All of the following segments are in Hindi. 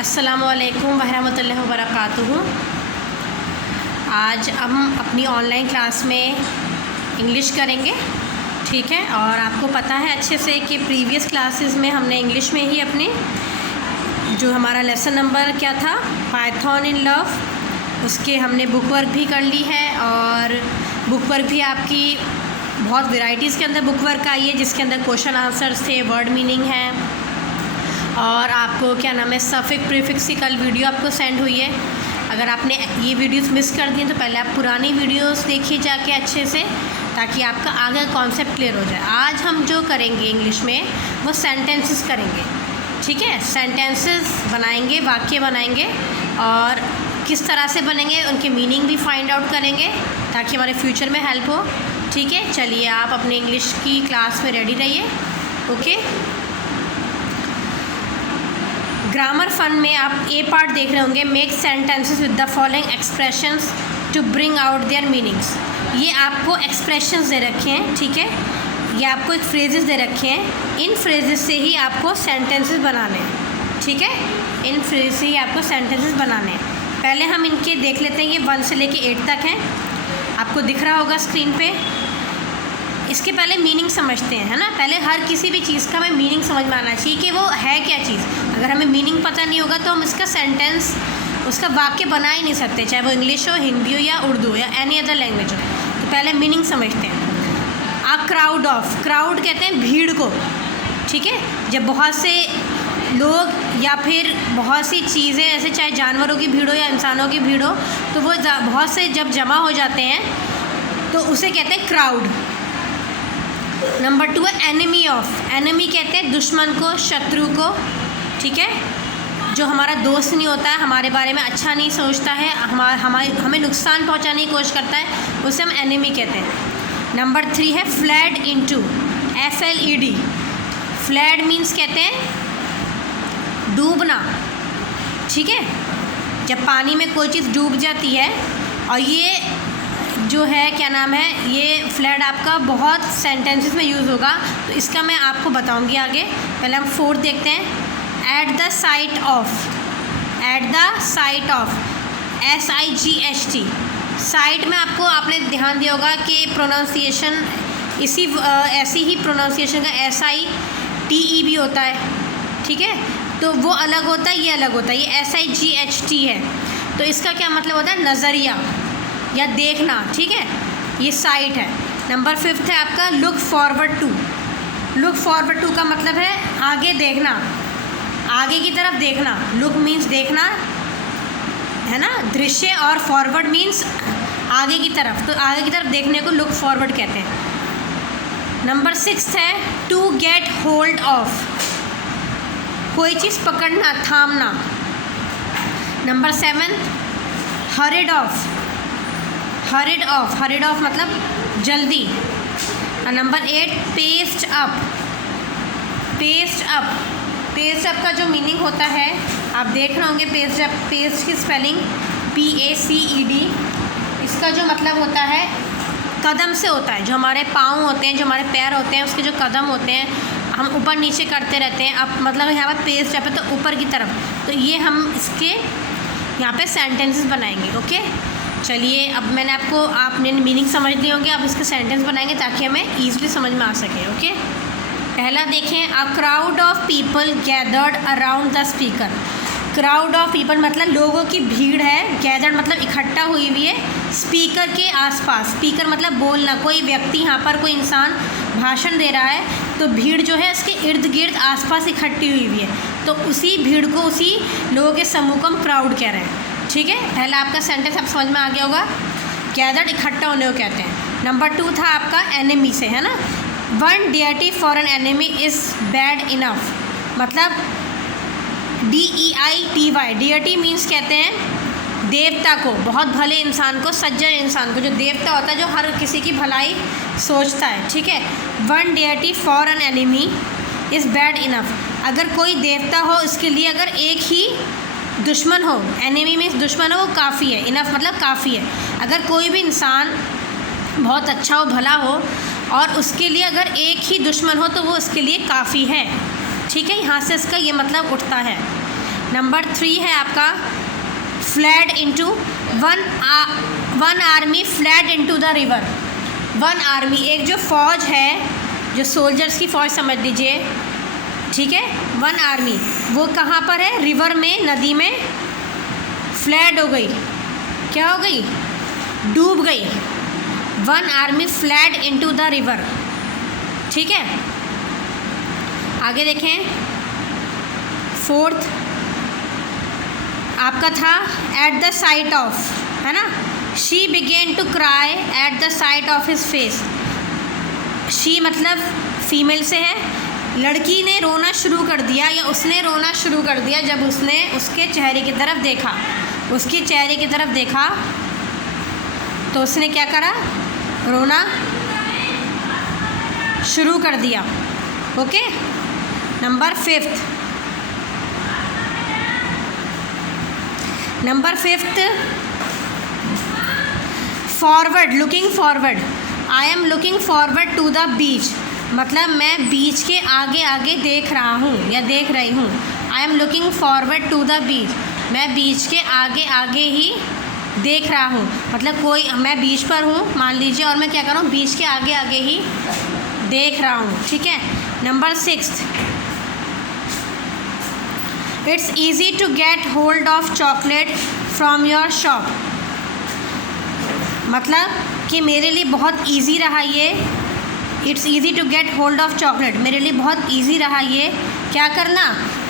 अस्सलामुअलैकुम वरहमतुल्लाहि वबरकातुहू। आज हम अपनी ऑनलाइन क्लास में इंग्लिश करेंगे, ठीक है। और आपको पता है अच्छे से कि प्रीवियस क्लासेस में हमने इंग्लिश में ही अपने जो हमारा लेसन नंबर क्या था, पाइथन इन लव, उसके हमने बुक वर्क भी कर ली है। और बुक वर्क भी आपकी बहुत वेराइटीज़ के अंदर बुक वर्क आई है, जिसके अंदर क्वेश्चन आंसर्स थे, वर्ड मीनिंग है, और आपको क्या नाम है सफिक्स प्रीफिक्स की कल वीडियो आपको सेंड हुई है। अगर आपने ये वीडियोस मिस कर दी तो पहले आप पुरानी वीडियोस देखिए जाके अच्छे से, ताकि आपका आगे कॉन्सेप्ट क्लियर हो जाए। आज हम जो करेंगे इंग्लिश में वो सेंटेंसेस करेंगे, ठीक है। सेंटेंसेस बनाएंगे, वाक्य बनाएंगे, और किस तरह से बनेंगे उनके मीनिंग भी फाइंड आउट करेंगे ताकि हमारे फ्यूचर में हेल्प हो, ठीक है। चलिए आप अपने इंग्लिश की क्लास में रेडी रहिए, ओके। ग्रामर फन में आप ए पार्ट देख रहे होंगे, make sentences with the following expressions to bring out their meanings. ये आपको एक्सप्रेशंस दे रखे हैं, ठीक है। ये आपको एक फ्रेजेस दे रखे हैं, इन फ्रेजेस से ही आपको सेंटेंसेस बनाने हैं, ठीक है। इन फ्रेज से ही आपको सेंटेंसेस बनाने हैं। पहले हम इनके देख लेते हैं, ये 1 से लेके 8 तक हैं, आपको दिख रहा होगा स्क्रीन पे। इसके पहले मीनिंग समझते हैं, है ना। पहले हर किसी भी चीज़ का हमें मीनिंग समझ में आना चाहिए कि वो है क्या चीज़। अगर हमें मीनिंग पता नहीं होगा तो हम इसका सेंटेंस, उसका वाक्य बना ही नहीं सकते, चाहे वो इंग्लिश हो, हिंदी हो, या उर्दू या एनी अदर लैंग्वेज हो। तो पहले मीनिंग समझते हैं। आ क्राउड ऑफ, क्राउड कहते हैं भीड़ को, ठीक है। जब बहुत से लोग या फिर बहुत सी चीज़ें, ऐसे चाहे जानवरों की भीड़ हो या इंसानों की भीड़ हो, तो वो बहुत से जब जमा हो जाते हैं तो उसे कहते हैं क्राउड। नंबर 2 है एनिमी ऑफ। एनिमी कहते हैं दुश्मन को, शत्रु को, ठीक है। जो हमारा दोस्त नहीं होता है, हमारे बारे में अच्छा नहीं सोचता है, हमें नुकसान पहुंचाने की कोशिश करता है, उसे हम एनिमी कहते हैं। नंबर 3 है flood into, FLED। Flood means कहते हैं डूबना, ठीक है। जब पानी में कोई चीज़ डूब जाती है, और ये जो है क्या नाम है, ये फ्लड आपका बहुत सेंटेंसेस में यूज़ होगा, तो इसका मैं आपको बताऊंगी आगे। पहले हम 4 देखते हैं। Eight the sight of, eight the sight of, SIGHT। Site में आपने ध्यान दिया होगा कि प्रोनाउंसिएशन ऐसी ही प्रोनाउंसिएशन का SITE भी होता है, ठीक है। तो वो अलग होता है, ये अलग होता है, ये SIGHT है। तो इसका क्या मतलब होता है, नज़रिया या देखना, ठीक है। ये साइट है। नंबर 5 है आपका look forward to. Look forward to का मतलब है आगे देखना, आगे की तरफ देखना। लुक मीन्स देखना, है ना, दृश्य, और फॉरवर्ड मीन्स आगे की तरफ। तो आगे की तरफ देखने को लुक फॉरवर्ड कहते हैं। नंबर 6 है टू गेट होल्ड ऑफ, कोई चीज़ पकड़ना, थामना। Number 7 horrid of. Horrid of, horrid of मतलब जल्दी। और number 8 paste up. Paste up, paste up का जो मीनिंग होता है आप देख रहे होंगे। पेस्ट अप, पेस्ट की स्पेलिंग PACED। इसका जो मतलब होता है कदम से होता है। जो हमारे पाँव होते हैं, जो हमारे पैर होते हैं, उसके जो कदम होते हैं, हम ऊपर नीचे करते रहते हैं। अब मतलब यहाँ पर पेस्ट अप है तो ऊपर की तरफ, तो ये हम इसके यहाँ पे सेंटेंसेस बनाएंगे, ओके। चलिए अब आपने मीनिंग समझ लिए होंगे, अब इसके सेंटेंस बनाएंगे ताकि हमें ईजिली समझ में आ सके, ओके। पहला देखें, a crowd of people gathered around the speaker. Crowd of people मतलब लोगों की भीड़ है, गैदर्ड मतलब इकट्ठा हुई हुई है स्पीकर के आसपास। स्पीकर मतलब बोलना, कोई व्यक्ति, यहाँ पर कोई इंसान भाषण दे रहा है, तो भीड़ जो है उसके इर्द गिर्द आसपास इकट्ठी हुई हुई है, तो उसी भीड़ को, उसी लोगों के समूह को हम क्राउड कह रहे हैं, ठीक है। पहला आपका सेंटेंस आप समझ में आ गया होगा, गैदर्ड इकट्ठा होने को कहते हैं। नंबर 2 था आपका एनिमी से, है ना। One deity for an enemy is bad enough, मतलब DEITY। डियटी मीन्स कहते हैं देवता को, बहुत भले इंसान को, सज्जन इंसान को। जो देवता होता है जो हर किसी की भलाई सोचता है, ठीक है। One deity for an enemy is bad enough, अगर कोई देवता हो इसके लिए अगर एक ही दुश्मन हो, एनिमी मीन्स दुश्मन हो, वो काफ़ी है। इनफ मतलब काफ़ी है। अगर कोई भी इंसान बहुत अच्छा हो, भला हो, और उसके लिए अगर एक ही दुश्मन हो तो वो उसके लिए काफ़ी है, ठीक है। यहाँ से इसका ये मतलब उठता है। नंबर 3 है आपका fled into one army fled into the river. One army, एक जो फ़ौज है, जो सोल्जर्स की फ़ौज समझ लीजिए, ठीक है, वन आर्मी वो कहाँ पर है? रिवर में, नदी में फ्लैड हो गई। क्या हो गई? डूब गई। One army fled into the river. ठीक है, आगे देखें। 4th आपका था एट द साइट ऑफ, है ना, she began to cry at the sight of his face. She मतलब फीमेल से है। लड़की ने रोना शुरू कर दिया या उसने रोना शुरू कर दिया जब उसने उसके चेहरे की तरफ देखा। उसके चेहरे की तरफ देखा तो उसने क्या करा? रोना शुरू कर दिया। Okay, number 5th forward, looking forward. I am looking forward to the beach, मतलब मैं बीच के आगे आगे देख रहा हूँ या देख रही हूँ। I am looking forward to the beach, मैं बीच के आगे आगे ही देख रहा हूँ। मतलब कोई, मैं बीच पर हूँ मान लीजिए, और मैं क्या कर रहा हूँ? बीच के आगे आगे ही देख रहा हूँ। ठीक है, number 6 it's easy to get hold of chocolate from your shop. मतलब कि मेरे लिए बहुत ईजी रहा ये। It's easy to get hold of chocolate, मेरे लिए बहुत ईजी रहा ये क्या करना?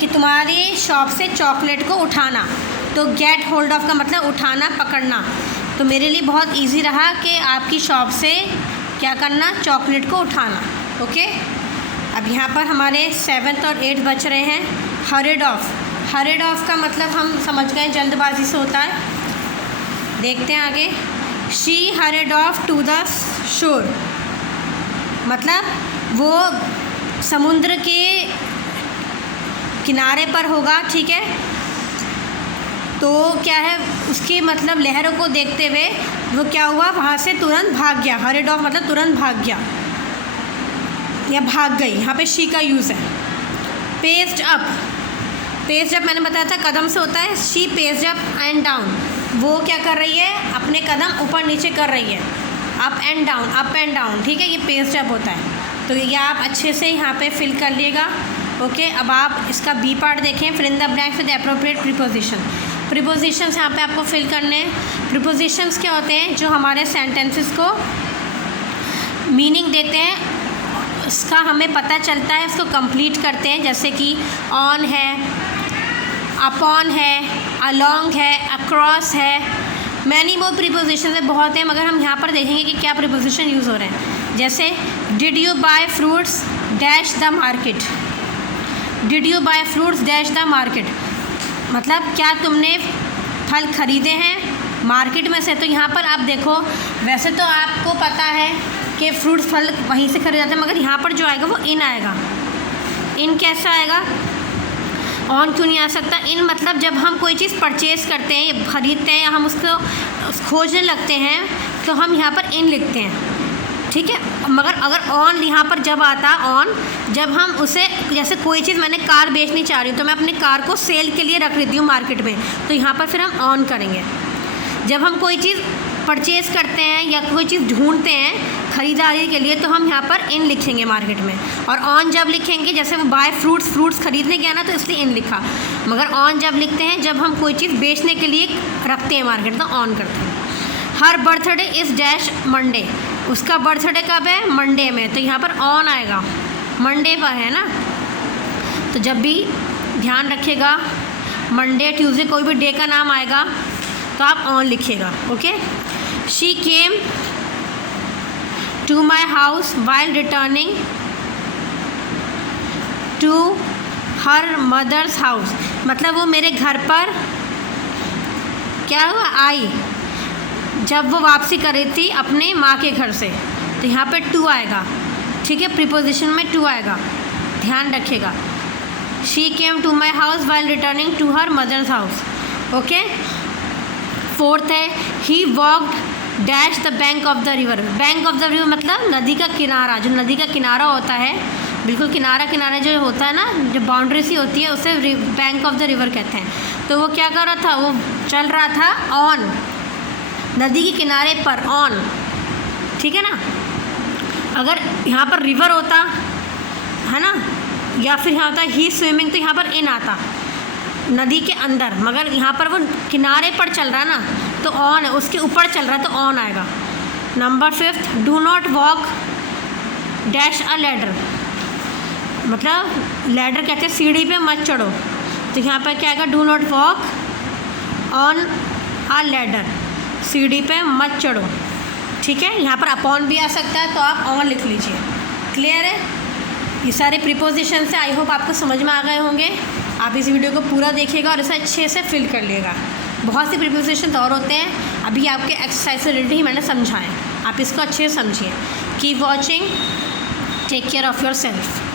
कि तुम्हारी शॉप से चॉकलेट को उठाना। तो गेट होल्ड ऑफ का मतलब उठाना, पकड़ना। तो मेरे लिए बहुत ईजी रहा कि आपकी शॉप से क्या करना? चॉकलेट को उठाना। ओके, अब यहाँ पर हमारे 7th और 8th बच रहे हैं। हरिड ऑफ, हरिड ऑफ का मतलब हम समझ गए जल्दबाजी से होता है। देखते हैं आगे। She hurried off to the shore, मतलब वो समुद्र के किनारे पर होगा। ठीक है, तो क्या है उसके मतलब लहरों को देखते हुए वो क्या हुआ? वहाँ से तुरंत भाग गया। हरिड ऑफ मतलब तुरंत भाग गया या भाग गई। यहाँ पे शी का यूज़ है। पेस्ड अप, पेस्ड अप मैंने बताया था कदम से होता है। She paced up and down, वो क्या कर रही है? अपने कदम ऊपर नीचे कर रही है। Up and down, up and down. ठीक है, ये पेस्ड अप होता है। तो ये आप अच्छे से यहाँ पे फिल कर लिएगा। ओके, अब आप इसका बी पार्ट देखें। Fill in the blanks with appropriate preposition. Prepositions यहाँ पे आपको फिल करने हैं। प्रीपोजिशंस क्या होते हैं? जो हमारे सेंटेंसेस को मीनिंग देते हैं, उसका हमें पता चलता है, उसको कंप्लीट करते हैं। जैसे कि ऑन है, अपॉन है, अलोंग है, अक्रॉस है, मैनी मोर प्रीपोजिशन है, बहुत हैं, मगर हम यहाँ पर देखेंगे कि क्या प्रीपोजिशन यूज़ हो रहे हैं। जैसे did you buy fruits dash the market. Did you buy fruits dash the market, मतलब क्या तुमने फल ख़रीदे हैं मार्केट में से। तो यहाँ पर आप देखो, वैसे तो आपको पता है कि फ्रूट्स फल वहीं से खरीदते हैं, मगर यहाँ पर जो आएगा वो इन आएगा। इन कैसा आएगा? ऑन क्यों नहीं आ सकता? इन मतलब जब हम कोई चीज़ परचेज़ करते हैं या ख़रीदते हैं या हम उसको खोजने लगते हैं तो हम यहाँ पर इन लिखते हैं। ठीक है, मगर अगर ऑन यहाँ पर जब आता ऑन, जब हम उसे, जैसे कोई चीज़ मैंने कार बेचनी चाह रही हूँ तो मैं अपनी कार को सेल के लिए रख लेती हूँ मार्केट में, तो यहाँ पर फिर हम ऑन करेंगे। जब हम कोई चीज़ परचेज़ करते हैं या कोई चीज़ ढूंढते हैं ख़रीदारी के लिए तो हम यहाँ पर इन लिखेंगे मार्केट में। और ऑन जब लिखेंगे, जैसे वो बाय फ्रूट्स खरीदने गया ना तो इसलिए इन लिखा। मगर ऑन जब लिखते हैं जब हम कोई चीज़ बेचने के लिए रखते हैं मार्केट, तो ऑन करते हैं। हर बर्थडे इज़ डैश मंडे, उसका बर्थडे कब है? मंडे में, तो यहाँ पर ऑन आएगा, मंडे पर है ना। तो जब भी ध्यान रखिएगा मंडे ट्यूसडे कोई भी डे का नाम आएगा तो आप ऑन लिखिएगा। Okay, she came to my house while returning to her mother's house, मतलब वो मेरे घर पर क्या हुआ? आई, जब वो वापसी कर रही थी अपने माँ के घर से। तो यहाँ पे टू आएगा। ठीक है, प्रीपोजिशन में टू आएगा, ध्यान रखिएगा। She came to my house while returning to her mother's house. Okay, 4th है he walked dash the bank of the river. Bank of the river मतलब नदी का किनारा, जो नदी का किनारा होता है बिल्कुल किनारा किनारे जो होता है ना, जो बाउंड्री सी होती है उसे बैंक ऑफ द रिवर कहते हैं। तो वो क्या कर रहा था, वो चल रहा था ऑन, नदी के किनारे पर, ऑन, ठीक है ना। अगर यहाँ पर रिवर होता है ना, या फिर यहाँ होता ही स्विमिंग, तो यहाँ पर इन आता, नदी के अंदर, मगर यहाँ पर वो किनारे पर चल रहा है ना, तो ऑन है, उसके ऊपर चल रहा है तो ऑन आएगा। Number 5, do not walk dash a ladder, मतलब लैडर कहते हैं सीढ़ी पे मत चढ़ो, तो यहाँ पर क्या आएगा, do not walk on a ladder, सीढ़ी पे मत चढ़ो, ठीक है। यहाँ पर अपॉन भी आ सकता है, तो आप ऑन लिख लीजिए। क्लियर है, ये सारे प्रीपोजिशन से आई होप आपको समझ में आ गए होंगे। आप इस वीडियो को पूरा देखिएगा और इसे अच्छे से फिल कर लिएगा। बहुत से प्रीपोजिशन और होते हैं, अभी आपके एक्सरसाइज से रिलेटेड ही मैंने समझाएं, आप इसको अच्छे से समझिए। Keep watching, take care of your self.